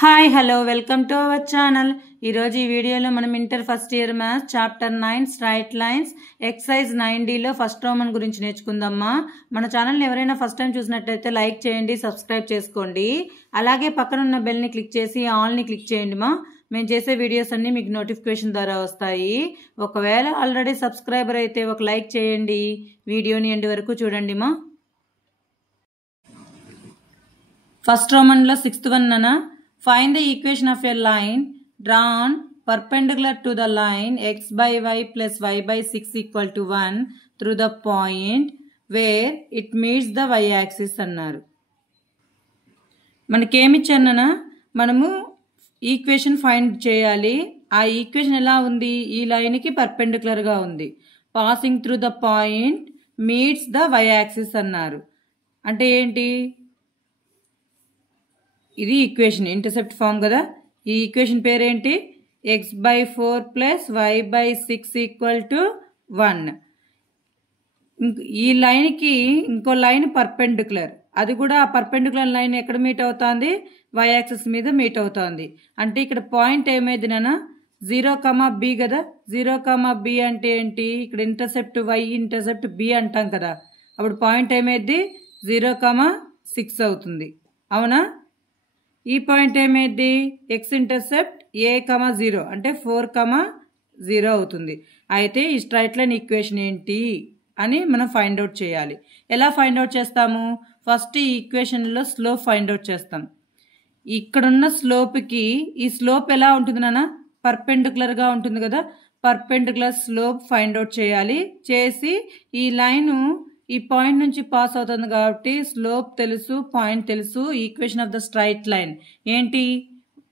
Hi hello welcome to our channel. ఈరోజు ఈ వీడియోలో మనం inter first year maths chapter 9 straight lines exercise 9Dలో ఫస్ట్ రోమన్ గురించి నేర్చుకుందామా. మన ఛానల్ని ఎవరైనా ఫస్ట్ టైం చూసినట్లయితే లైక్ చేయండి, సబ్స్క్రైబ్ చేసుకోండి. అలాగే పక్కన ఉన్న బెల్ని క్లిక్ చేసి ఆల్ని క్లిక్ చేయండి మా. మేము చేసే వీడియోస్ అన్నీ మీకు నోటిఫికేషన్ ద్వారా వస్తాయి. ఒకవేళ ఆల్రెడీ సబ్స్క్రైబర్ అయితే ఒక లైక్ చేయండి, వీడియోని ఎండ్ వరకు చూడండి మా. ఫస్ట్ రోమన్లో 6th వన్ అనా. Find the equation of a line drawn perpendicular to the line x by y plus y by 6 equal to 1 through the point where it meets the y axis అన్నారు. మనకేమిచ్చారన్నా, మనము equation find చేయాలి. ఆ equation ఎలా ఉంది? ఈ లైన్కి పర్పెండిక్యులర్గా ఉంది. Passing through the point meets the y axis అన్నారు. అంటే ఏంటి? ఇది ఈక్వేషన్ ఇంటర్సెప్ట్ ఫామ్ కదా. ఈ ఈక్వేషన్ పేరేంటి? x/4 plus y/6 equal to 1. ఈ లైన్కి ఇంకో లైన్ పర్పెండిక్యులర్, అది కూడా ఆ పర్పెండిక్యులర్ లైన్ ఎక్కడ మీట్ అవుతుంది? y యాక్సిస్ మీద మీట్ అవుతుంది. అంటే ఇక్కడ పాయింట్ ఏమైంది నాన్న? 0, b కదా. 0, b అంటే ఏంటి? ఇక్కడ ఇంటర్సెప్ట్ y, ఇంటర్సెప్ట్ b అంటాం కదా. అప్పుడు పాయింట్ ఏమైంది? 0, 6 అవుతుంది. అవునా? ఈ పాయింట్ ఏమైంది? ఎక్స్ ఇంటర్సెప్ట్ a, 0 అంటే 4, 0 అవుతుంది. అయితే ఈ స్ట్రైట్ లైన్ ఈక్వేషన్ ఏంటి అని మనం ఫైండ్ అవుట్ చేయాలి. ఎలా ఫైండ్ అవుట్ చేస్తాము? ఫస్ట్ ఈ ఈక్వేషన్లో స్లోప్ ఫైండ్ అవుట్ చేస్తాం. ఇక్కడున్న స్లోప్కి ఈ స్లోప్ ఎలా ఉంటుంది నాన్న? పర్పెండిక్యులర్గా ఉంటుంది కదా. పర్పెండిక్యులర్ స్లోప్ ఫైండ్ అవుట్ చేయాలి. చేసి ఈ లైను ఈ పాయింట్ నుంచి పాస్ అవుతుంది కాబట్టి స్లోప్ తెలుసు, పాయింట్ తెలుసు. Equation of the straight line ఏంటి?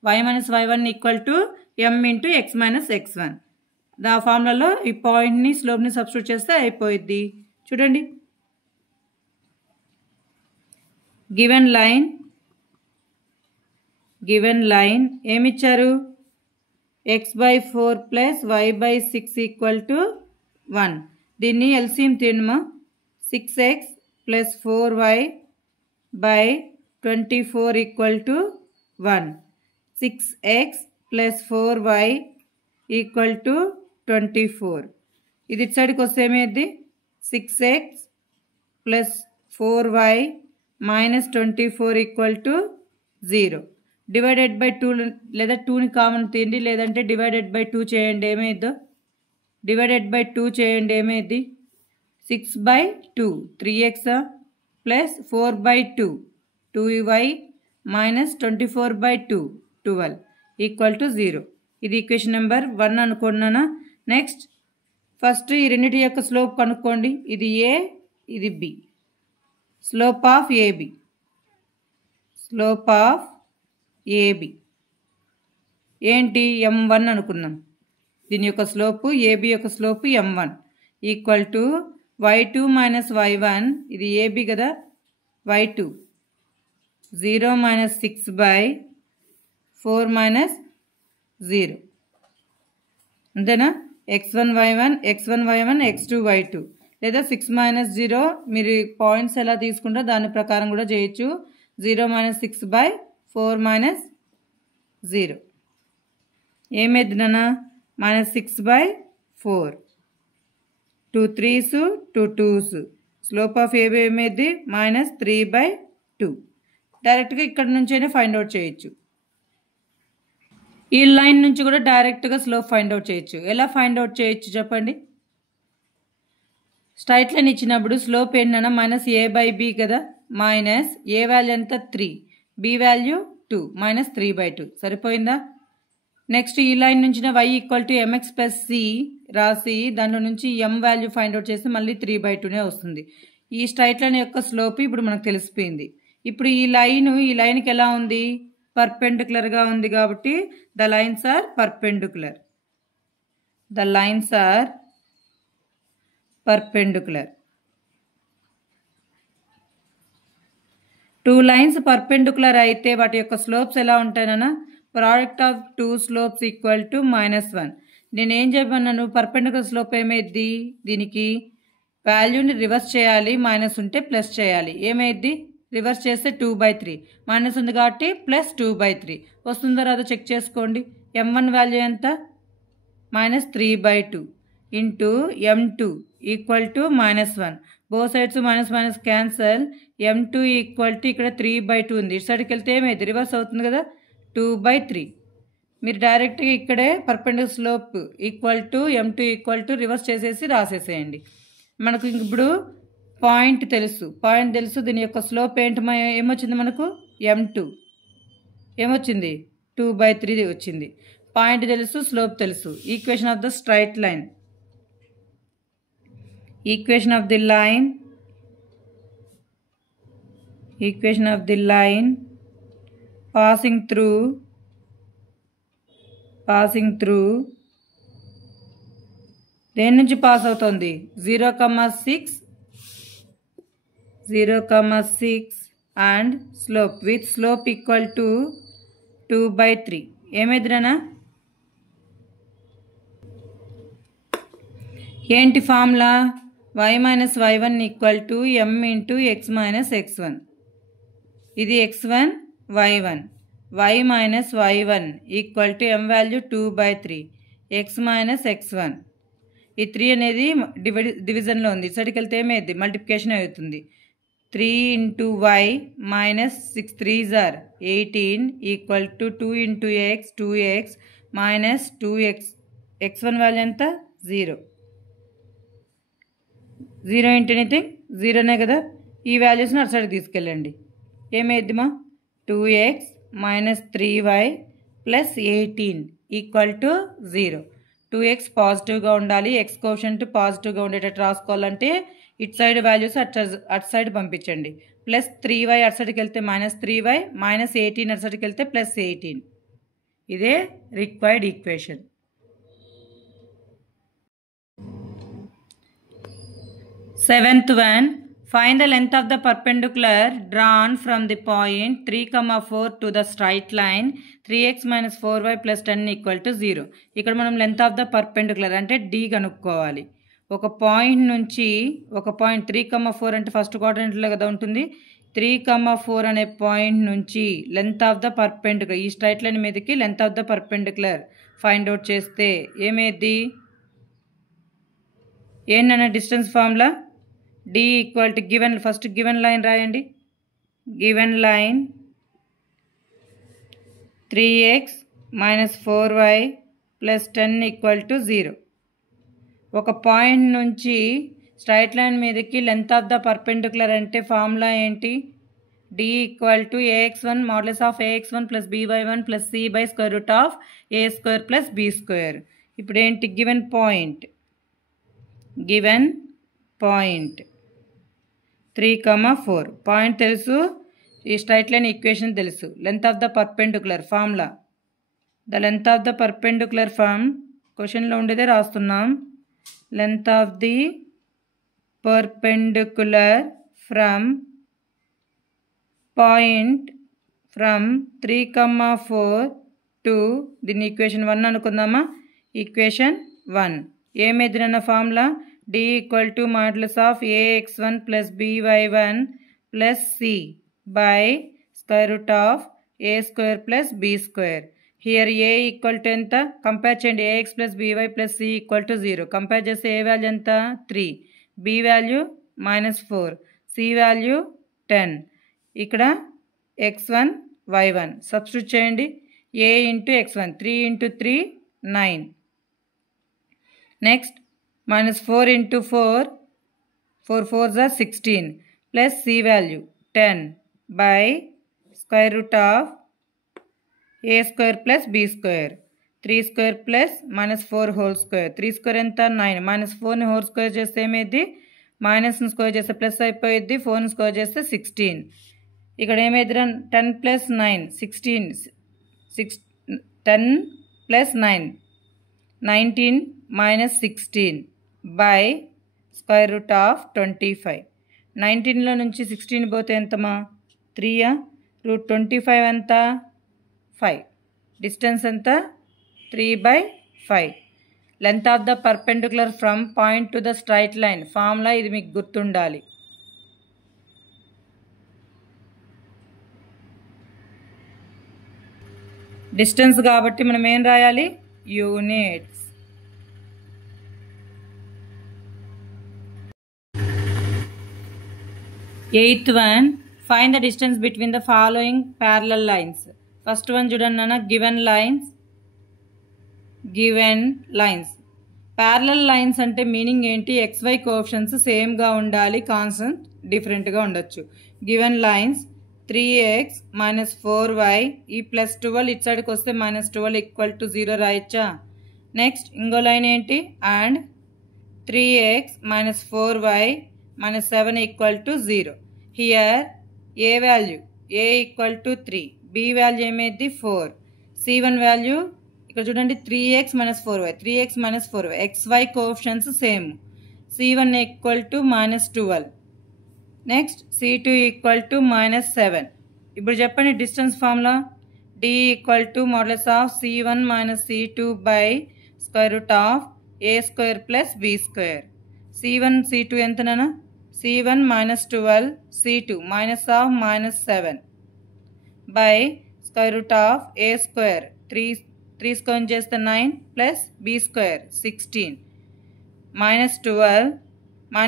y-y1 equal to m into x minus x1. ఆ ఫార్ములాలో ఈ పాయింట్ని స్లోప్ని సబ్స్టిట్యూట్ చేస్తే అయిపోయిద్ది. చూడండి, గివెన్ లైన్ ఏమిచ్చారు? x/4 plus y/6 equal to 1. దీన్ని ఎల్సిఎం తీయడమా. 6x plus 4y by 24 equal to 1. 6x plus 4y equal to 24. ఇది ఇటు సైడ్కి వస్తే ఏమైంది? 6x plus 4y minus 24 equal to 0. Divided by 2 లేదా 2ని కామన్ తీయండి, లేదంటే డివైడెడ్ బై 2 చేయండి. ఏమైందో? డివైడెడ్ బై 2 చేయండి. ఏమైంది? 6/2 3x plus 4/2 2y minus 24/2 12 equal to 0. ఇది ఈక్వేషన్ నెంబర్ 1 అనుకున్నానా. నెక్స్ట్ ఫస్ట్ ఈ రెండింటి యొక్క స్లోప్ కనుక్కోండి. ఇది a, ఇది b. స్లోప్ ఆఫ్ ఏబి, ఏంటి? m1 అనుకున్నాం. దీని యొక్క స్లోపు ఏబి యొక్క slope m1 equal to y2 minus y1, ఇది ఏబి కదా. y2 0 మైనస్ 6/4 మైనస్ 0 అంతేనా. x1 y1 x2 y2 లేదా 6 మైనస్ 0. మీరు పాయింట్స్ ఎలా తీసుకుంటారో దాని ప్రకారం కూడా చేయొచ్చు. 0 మైనస్ 6/4 మైనస్ 0 ఏమైంది నాన్న? Minus 6/4. 2 3s 2 2s. Slope of AB ఏమైంది? మైనస్ 3/2. డైరెక్ట్గా ఇక్కడ నుంచైనా ఫైండ్ అవుట్ చేయొచ్చు. ఈ లైన్ నుంచి కూడా డైరెక్ట్గా స్లోప్ ఫైండ్ అవుట్ చేయొచ్చు. ఎలా ఫైండ్ అవుట్ చేయొచ్చు చెప్పండి? స్ట్రైట్ లైన్ ఇచ్చినప్పుడు స్లోప్ ఏంటన్నా? మైనస్ a/b కదా. మైనస్ ఏ వాల్యూ ఎంత? 3, b వాల్యూ 2, మైనస్ 3/2 సరిపోయిందా. నెక్స్ట్ ఈ లైన్ నుంచి y equal to mx plus c రాసి దాంట్లో నుంచి m వాల్యూ ఫైండ్ అవుట్ చేస్తే మళ్ళీ 3/2నే వస్తుంది. ఈ స్ట్రైట్ లైన్ యొక్క స్లోప్ ఇప్పుడు మనకు తెలిసిపోయింది. ఇప్పుడు ఈ లైన్కి ఎలా ఉంది? పర్పెండిక్యులర్గా ఉంది కాబట్టి the lines are perpendicular. 2 lines perpendicular అయితే వాటి యొక్క స్లోప్స్ ఎలా ఉంటాయన్నా? Product of 2 slopes equal to -1. నేనేం చెప్పన్నాను? Perpendicular slope ఏమైద్ది? దీనికి వాల్యూని రివర్స్ చేయాలి, మైనస్ ఉంటే ప్లస్ చేయాలి. ఏమైద్ది? రివర్స్ చేస్తే 2/3 మైనస్ ఉంది కాబట్టి ప్లస్ 2/3 వస్తుందో రాదో చెక్ చేసుకోండి. m1 వాల్యూ ఎంత? -3/2 into m2 equal to -1. Both sides minus minus cancel. m2 equal to ఇక్కడ 3/2 ఉంది. ఇటు సైడ్కి వెళ్తే ఏమైంది? రివర్స్ అవుతుంది కదా, 2/3. మీరు డైరెక్ట్గా ఇక్కడే perpendicular slope equal to m2 equal to reverse చేసేసి రాసేసేయండి. మనకు ఇప్పుడు పాయింట్ తెలుసు. దీని యొక్క స్లోప్ ఏంటి? ఏమొచ్చింది మనకు? m2 ఏమొచ్చింది? 2/3 వచ్చింది. పాయింట్ తెలుసు, స్లోప్ తెలుసు. Equation of the straight line. Equation of the line passing through దేని నుంచి పాస్ అవుతుంది? 0,6 and slope with slope equal to 2/3. ఏమైందిరా? ఏంటి formula? y minus y1 equal to m into x minus x1. ఇది x1 y1. y minus y1 equal to m value 2/3 x minus x1. ఈ 3 అనేది డివిజన్లో ఉంది. ఇటు సైడ్కి వెళ్తే ఏమైంది? మల్టిప్లికేషన్ అవుతుంది. 3 into y minus 6 3s are 18 equal to 2 into x 2x minus 2x. x1 value ఎంత? 0 ఇంటూ ఎనీథింగ్ 0నే కదా. ఈ వాల్యూస్ని అటు సైడ్ తీసుకెళ్ళండి. ఏమైద్దిమా? 2x minus 3y plus 18 equal to 0. 2x పాజిటివ్గా ఉండాలి. ఎక్స్ కోషంట్ పాజిటివ్గా ఉండేటట్టు రాసుకోవాలంటే ఇటు సైడ్ వాల్యూస్ అటు సైడ్ పంపించండి. ప్లస్ 3y అటు సైడ్కి వెళ్తే మైనస్ 3y మైనస్ 18 అటు సైడ్కి వెళ్తే ప్లస్ 18. ఇదే required equation. Seventh one, find the length of the perpendicular drawn from the point 3,4 to the straight line 3x minus 4y plus 10 equal to 0. ఇక్కడ మనం లెంత్ ఆఫ్ ద పర్పెండిక్యులర్ అంటే d కనుక్కోవాలి. ఒక point నుంచి ఒక point 3,4 అంటే first క్వాడ్రంట్లో కదా ఉంటుంది. 3,4 అనే పాయింట్ నుంచి లెంత్ ఆఫ్ ద పర్పెండిక్యులర్ ఈ స్ట్రైట్ లైన్ మీదకి length of the perpendicular find out చేస్తే ఏమేది? ఏంటన్నా distance formula? d equal to first given line రాయండి. Given line 3x minus 4y plus 10 equal to 0. ఒక పాయింట్ నుంచి స్ట్రైట్ లైన్ మీదకి length of the perpendicular అంటే formula ఏంటి? d equal to ax1 modulus of ax1 plus by1 plus c by square root of a square plus b square. ఇప్పుడు ఏంటి? Given point 3,4 point తెలుసు. ఈ straight line equation తెలుసు. Length of the perpendicular formula. The length of the perpendicular form క్వశ్చన్లో ఉండేదే రాస్తున్నాం. Length of the perpendicular from point from 3,4 to దీన్ని equation 1 అనుకుందామా? ఈక్వేషన్ 1 ఏమేదిరన్న formula? d equal to modulus of ax1 plus by1 plus c by square root of a square plus b square. Here a equal to ఎంత? Compare చేయండి. ax plus by plus c equal to 0. Compare చేస్తే a value ఎంత? 3, b value -4, c value 10. ఇక్కడ x1 y1 substitute చేయండి. a into x1 3 into 3 9. Next -4 into 4 4s are 16 plus c value 10 by square root of a square plus b square 3 square plus -4 whole square 3 square ఎంత 9 -4 ని whole square చేస్తే ఏమైంది? మైనస్ని square చేస్తే plus అయిపోయింది. 4ని square చేస్తే 16. ఇక్కడ ఏమైంది? 10 plus 9 16 10 plus 9 19 minus 16 by square root of 25. 19లో నుంచి 16 పోతే ఎంతమా? 3. రూట్ 25 ఎంత? 5. డిస్టెన్స్ ఎంత? 3/5. Length of the perpendicular from point to the straight line formula ఇది మీకు గుర్తుండాలి. డిస్టెన్స్ కాబట్టి మనం ఏం రాయాలి? Units. Eighth one, find the distance between the following parallel lines. First one చూడండి నాన్న, గివెన్ లైన్స్. ప్యారలల్ లైన్స్ అంటే మీనింగ్ ఏంటి? XY కోఎఫిషియెంట్స్ సేమ్గా ఉండాలి, కాన్స్టెంట్ డిఫరెంట్గా ఉండొచ్చు. గివెన్ లైన్స్ 3x - 4y, ఈ +12 ఇటు సైడ్కి వస్తే -12 = 0 రాయచ్చా? నెక్స్ట్ ఇంకో లైన్ ఏంటి? And 3x - 4y - 7 = 0. Here A value? a = 3, b value ఏమైంది? 4, c1 వాల్యూ ఇక్కడ చూడండి 3x - 4y, 3x - 4y, xy coefficients same. c1 = -12, next c2 = -7. ఇప్పుడు చెప్పండి distance formula. d = |c1 - c2 / (a² + b²). c1 c2 ఎంత నాన్న? c1 -12, c2 -7 /(a²). 3 square చేస్తే 9 + b² 16, -12 -(-)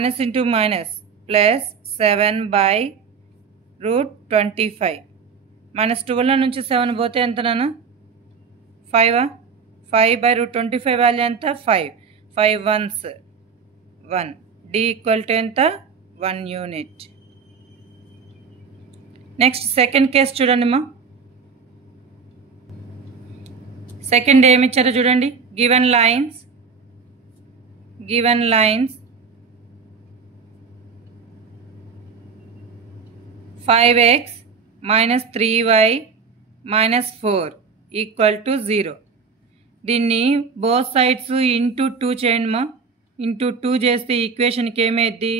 +7/√25. -12 నుంచి 7 పోతే ఎంత నాన్న? 5. 5/√25 వాల్యూ ఎంత? 5. 5 ones 1. d = ఎంత? 1 యూనిట్. నెక్స్ట్ సెకండ్ కేసు చూడండి మా. సెకండ్ ఏమి ఇచ్చారో చూడండి. Given lines 5x - 3y - 4 = 0. దీన్ని బోత్ సైడ్స్ ఇంటూ 2 చేయండి మా. ఇంటూ 2 చేస్తే ఈక్వేషన్కి ఏమైద్ది?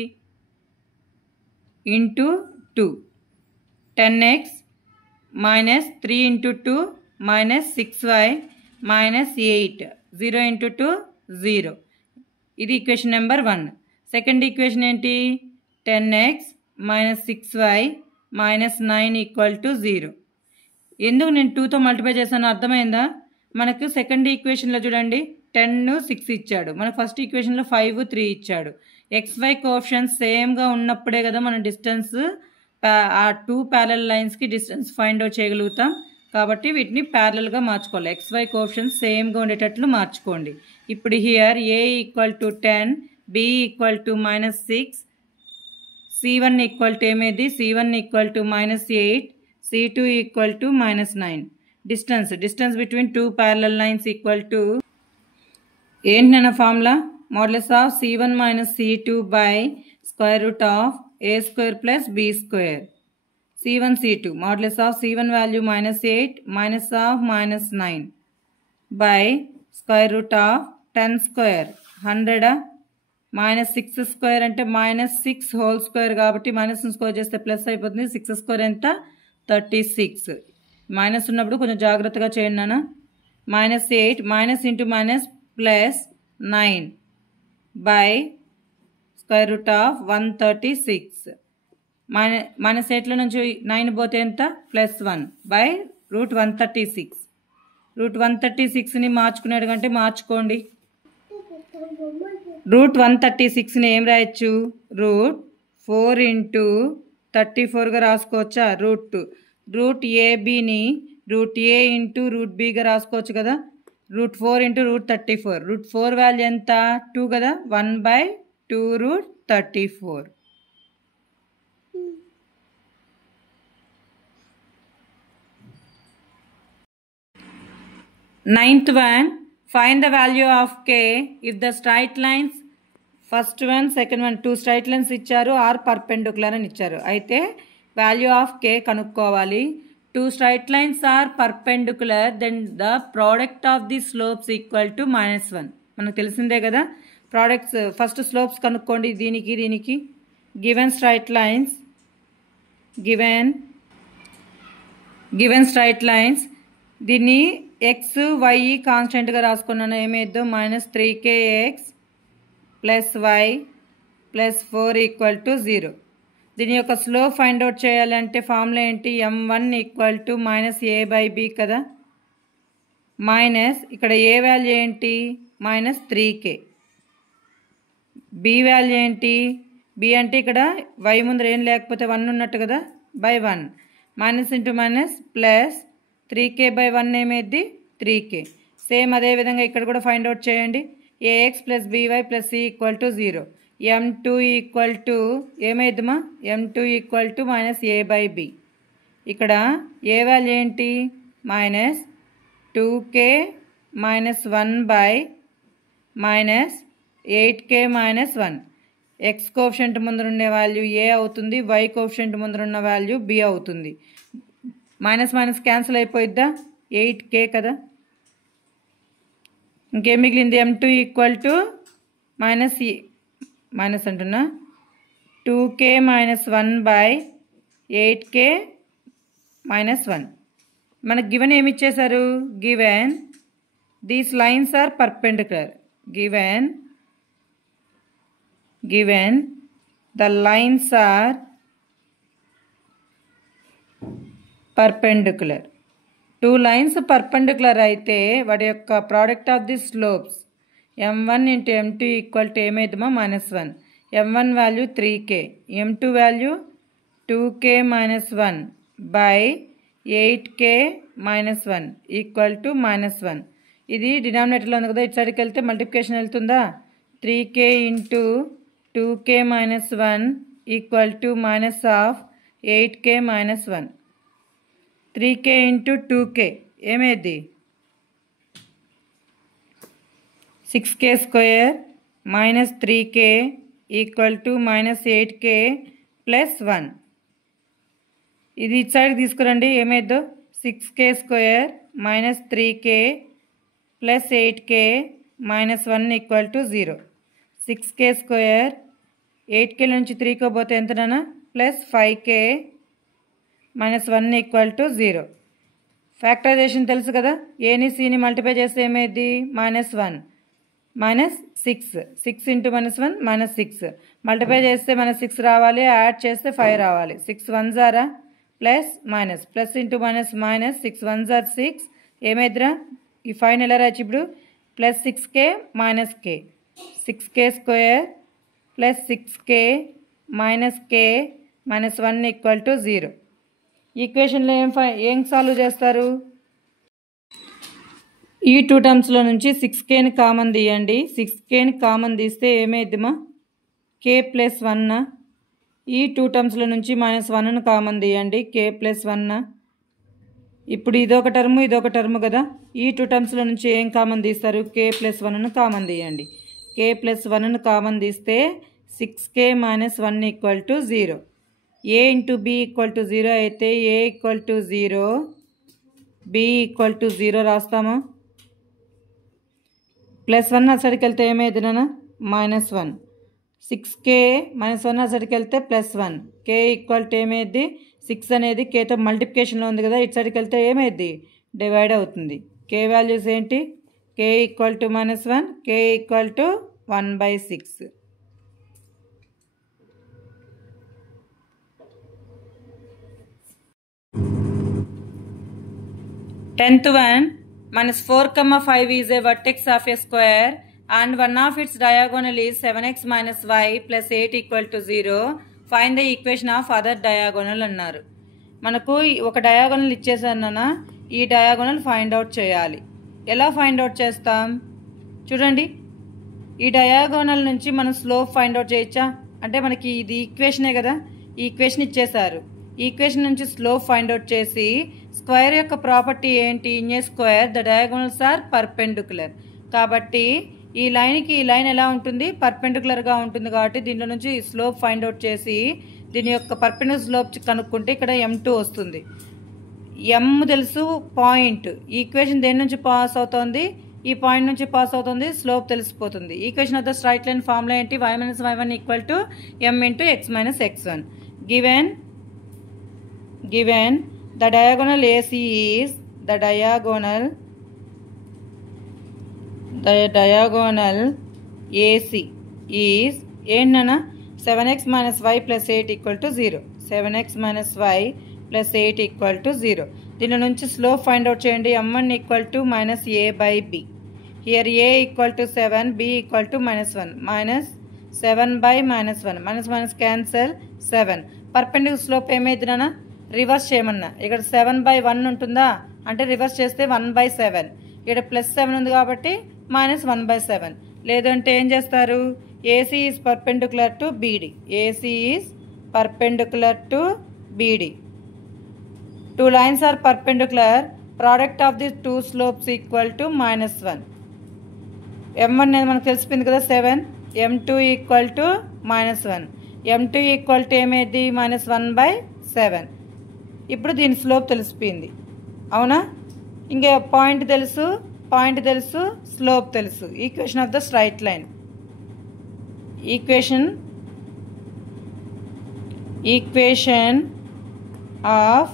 ఇంటూ 2. 10x - 3 × 2 - 6y - 8. 0 × 2 0. ఇది ఈక్వేషన్ నెంబర్ 1. సెకండ్ ఈక్వేషన్ ఏంటి? 10x - 6y - 9 = 0. ఎందుకు నేను 2తో మల్టిప్లై చేశాను అర్థమైందా? మనకు సెకండ్ ఈక్వేషన్లో చూడండి 10 6 ఇచ్చాడు, మనకు ఫస్ట్ ఈక్వేషన్లో 5 3 ఇచ్చాడు. XY కోఎఫిషియెంట్స్ సేమ్గా ఉన్నప్పుడే కదా మనం డిస్టెన్స్ ఆ 2 ప్యారలల్ లైన్స్కి డిస్టెన్స్ ఫైండ్ అవుట్ చేయగలుగుతాం. కాబట్టి వీటిని ప్యారలల్గా మార్చుకోవాలి. XY కోఎఫిషియెంట్స్ సేమ్గా ఉండేటట్లు మార్చుకోండి. ఇప్పుడు here a = 10, b = -6, c1 = ఏమేది? c1 = -8, c2 = -9. Distance between 2 parallel lines = ఏంటి నాన్న formula? |c1 - c2 / (a² + b²). c1 c2 |c1 value -8 -9 /(10²). 100 -6² అంటే -6 హోల్ స్క్వేర్ కాబట్టి మైనస్ స్క్వేర్ చేస్తే ప్లస్ అయిపోతుంది. 6² ఎంత? 36. మైనస్ ఉన్నప్పుడు కొంచెం జాగ్రత్తగా చేయండి నాన్న. -8 -(-) +9 -8లో నుంచి 9 పోతే ఎంత? +1 /√136. √136ని మార్చుకునేడు కంటే మార్చుకోండి. √136ని ఏం రాయొచ్చు? √4 × 34గా రాసుకోవచ్చా? √ABని √A × √Bగా రాసుకోవచ్చు కదా. √4 × √34. √4 వాల్యూ ఎంత? 2 కదా. 1/2√34. Ninth one, find the value of k if the straight lines, first one second one, 2 straight lines ఇచ్చారు ఆర్ పర్పెండిక్యులర్ అని ఇచ్చారు. అయితే వాల్యూ ఆఫ్ k కనుక్కోవాలి. 2 straight lines are perpendicular, then the product of the slopes equal to -1. మనకు తెలిసిందే కదా. Products first slopes కనుక్కోండి. దీనికి గివెన్ స్ట్రైట్ లైన్స్ దీన్ని x y కాన్స్టెంట్గా రాసుకున్నాను. ఏమేద్దాం? -3kx + y + 4 = 0. దీని యొక్క స్లోప్ ఫైండ్ అవుట్ చేయాలంటే ఫార్ములా ఏంటి? m1 = -a/b కదా. మైనస్ ఇక్కడ ఏ వాల్యూ ఏంటి మైనస్ 3k, బి వాల్యూ ఏంటి బి అంటే ఇక్కడ y ముందర ఏం లేకపోతే 1 ఉన్నట్టు కదా by 1 minus into minus plus 3k by 1 ఏమైంది 3k. సేమ్ అదేవిధంగా ఇక్కడ కూడా ఫైండ్ అవుట్ చేయండి. ax plus by plus c equal to 0, m2 equal to ఏమైద్దిమా m2 equal to minus a by b. ఇక్కడ ఏ వాల్యూ ఏంటి minus 2k minus 1 by minus 8k minus 1. x coefficient ముందర ఉండే value a అవుతుంది, y coefficient ముందర ఉన్న value b అవుతుంది. Minus minus cancel అయిపోయిద్దా 8k కదా. ఇంకేం మిగిలింది m2 ఈక్వల్ టు మైనస్ అంటున్నా 2k minus 1 by 8k minus 1. మనకు గివెన్ ఏమి ఇచ్చేశారు given these lines are perpendicular, given the lines are perpendicular. Two lines perpendicular అయితే వాటి యొక్క product of the slopes m1 into m2 equal to ఏమైద్దామా minus 1. m1 value 3k, m2 value 2k minus 1 by 8k minus 1 equal to minus 1. ఇది డినామినేటర్లో ఉంది కదా, ఇటు సైడ్కి వెళ్తే మల్టిప్లికేషన్ వెళ్తుందా 3k into 2k minus 1 equal to minus of 8k minus 1. 3k into 2k ఏమైంది 6k square minus 3k equal to minus 8k plus 1. ఇది ఇటు సైడ్ తీసుకురండి ఏమైద్దో 6k square minus 3k plus 8k minus 1 equal to 0. 6k square 8k నుంచి 3k పోతే ఎంతనా plus 5k minus 1 equal to 0. Factorization తెలుసు కదా, ఏని సిని మల్టిప్లై చేస్తే ఏమైంది minus 1 minus 6 into minus 1 minus 6. Multiply చేస్తే మైనస్ 6 రావాలి, యాడ్ చేస్తే 5 రావాలి. 6 1 జారా plus minus plus into minus minus 6 1 జార్ 6 ఏమైద్దిరా ఈ 5 ఎలా రాయచ్చు ఇప్పుడు plus 6k minus k. 6k square plus 6k minus k minus 1 equal to 0. ఈక్వేషన్లో ఏం సాల్వ్ చేస్తారు ఈ 2 టర్మ్స్లో నుంచి 6kని కామన్ తీయండి. 6kని కామన్ తీస్తే ఏమైద్దిమా k ప్లస్ 1. ఈ 2 టర్మ్స్లో నుంచి మైనస్ 1ను కామన్ తీయండి k ప్లస్ 1. ఇప్పుడు ఇదొక టర్ము కదా, ఈ 2 టర్మ్స్లో నుంచి ఏం కామన్ తీస్తారు k ప్లస్ 1ను కామన్ తీయండి. k ప్లస్ 1ను కామన్ తీస్తే 6k minus 1 equal to 0. a into b equal to 0 అయితే a equal to 0 b equal to 0 రాస్తామా. ప్లస్ 1 అసడికి వెళ్తే ఏమైంది నాన్న మైనస్ 1. 6k మైనస్ 1 అసడికి వెళ్తే ప్లస్ 1. k ఈక్వల్ టు ఏమైంది 6 అనేది kతో మల్టిప్లికేషన్లో ఉంది కదా, ఇటు సైడ్కి వెళ్తే ఏమైంది డివైడ్ అవుతుంది. k వాల్యూస్ ఏంటి k equal to minus 1, k equal to 1/6. Tenth one, minus 4, 5 is a vertex of a square and one of its diagonal is 7x minus y plus 8 equal to 0. Find the equation of other diagonal అన్నారు. మనకు ఒక diagonal ఇచ్చేసానన్నా ఈ diagonal find out చేయాలి. ఎలా find out చేస్తాం చూడండి. ఈ diagonal నుంచి మనం స్లోప్ ఫైండ్ అవుట్ చేయొచ్చా అంటే మనకి ఇది ఈక్వేషనే కదా, ఈ ఈక్వేషన్ ఇచ్చేసారు. ఈ ఈక్వేషన్ నుంచి స్లోప్ ఫైండ్ అవుట్ చేసి స్క్వేర్ యొక్క ప్రాపర్టీ ఏంటి in a square the diagonals are perpendicular. కాబట్టి ఈ లైన్కి ఈ లైన్ ఎలా ఉంటుంది పర్పెండిక్యులర్గా ఉంటుంది కాబట్టి దీంట్లో నుంచి స్లోప్ ఫైండ్ అవుట్ చేసి దీని యొక్క పర్పెండిక్యులర్ స్లోప్ కనుక్కుంటే ఇక్కడ m2 వస్తుంది. m తెలుసు పాయింట్, ఈక్వేషన్ దేని నుంచి పాస్ అవుతుంది ఈ పాయింట్ నుంచి పాస్ అవుతుంది, స్లోప్ తెలిసిపోతుంది. Equation of the straight line formula ఏంటి y minus y1 equal to m into x minus x1. given the diagonal AC is the diagonal AC is ఏంటన్నా 7x minus y plus 8 equal to 0. 7x minus y plus 8 equal to 0. దీని నుంచి slope find out చేయండి. m1 equal to minus a by b. Here a equal to 7, b equal to -1. -7 by -1. -1 cancel 7. Perpendicular slope ఏమైంది నాన్న? Reverse చేయమన్నా. ఇక్కడ 7/1 ఉంటుందా అంటే reverse చేస్తే 1/7. ఇక్కడ +7 ఉంది కాబట్టి -1/7. లేదంటే ఏం చేస్తారు? AC is perpendicular to BD. AC is perpendicular to BD. Two lines are perpendicular. Product of the two slopes equal to -1. m1 అనేది మనకు తెలిసిపోయింది కదా 7. m2 equal to -1. m2 equal to ఏమైంది? -1/7. ఇప్పుడు దీని స్లోప్ తెలిసిపోయింది అవునా? ఇంకా పాయింట్ తెలుసు, స్లోప్ తెలుసు. Equation of the straight line. Equation of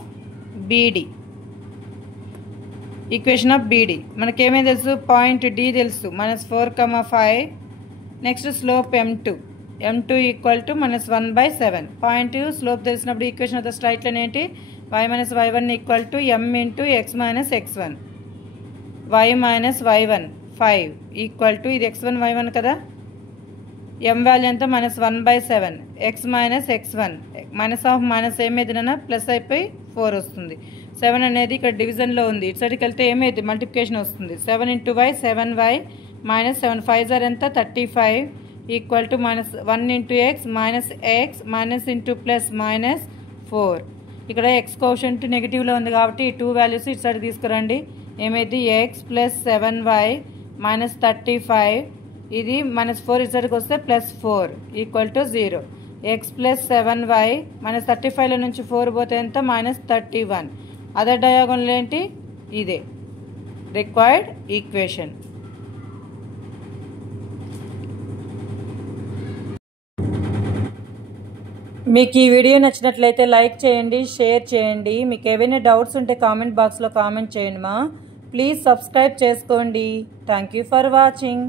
BD. Equation of BD మనకేమేమి తెలుసు? పాయింట్ D తెలుసు, -4,5. Next slope m2 equal to -1/7. Point slope తెలిసినప్పుడు equation of the straight line ఏంటి? y - y1 equal to m into x - x1. y - y1 5 equal to ఇది x1 y1 కదా. m value ఎంత? -1/7. x - x1 minus ఏమైంది నాన్న? Plus అయిపోయి 4 వస్తుంది. 7 అనేది ఇక్కడ డివిజన్లో ఉంది. ఇటు సైడ్కి వెళ్తే ఏమైంది? మల్టిప్లికేషన్ వస్తుంది. 7 × y 7y -7 5 జార్ ఎంత? 35 equal to -1 × x -x into plus -4. ఇక్కడ x కోషంట్ నెగిటివ్లో ఉంది కాబట్టి ఈ 2 వాల్యూస్ ఇటు సైడ్ తీసుకురండి. ఏమైంది? x + 7y -35 ఇది -4 ఇటు సైడ్కి వస్తే +4 ఈక్వల్ టు 0. x + 7y -35లో నుంచి 4 పోతే ఎంత? -31. అదర్ డయాగోనల్ ఏంటి? ఇదే రిక్వైర్డ్ ఈక్వేషన్. మీకు ఈ వీడియో నచ్చినట్లయితే లైక్ చేయండి, షేర్ చేయండి. మీకు ఏవైనా డౌట్స్ ఉంటే కామెంట్ బాక్స్లో కామెంట్ చేయండి. ప్లీజ్ సబ్స్క్రైబ్ చేసుకోండి. Thank you for watching.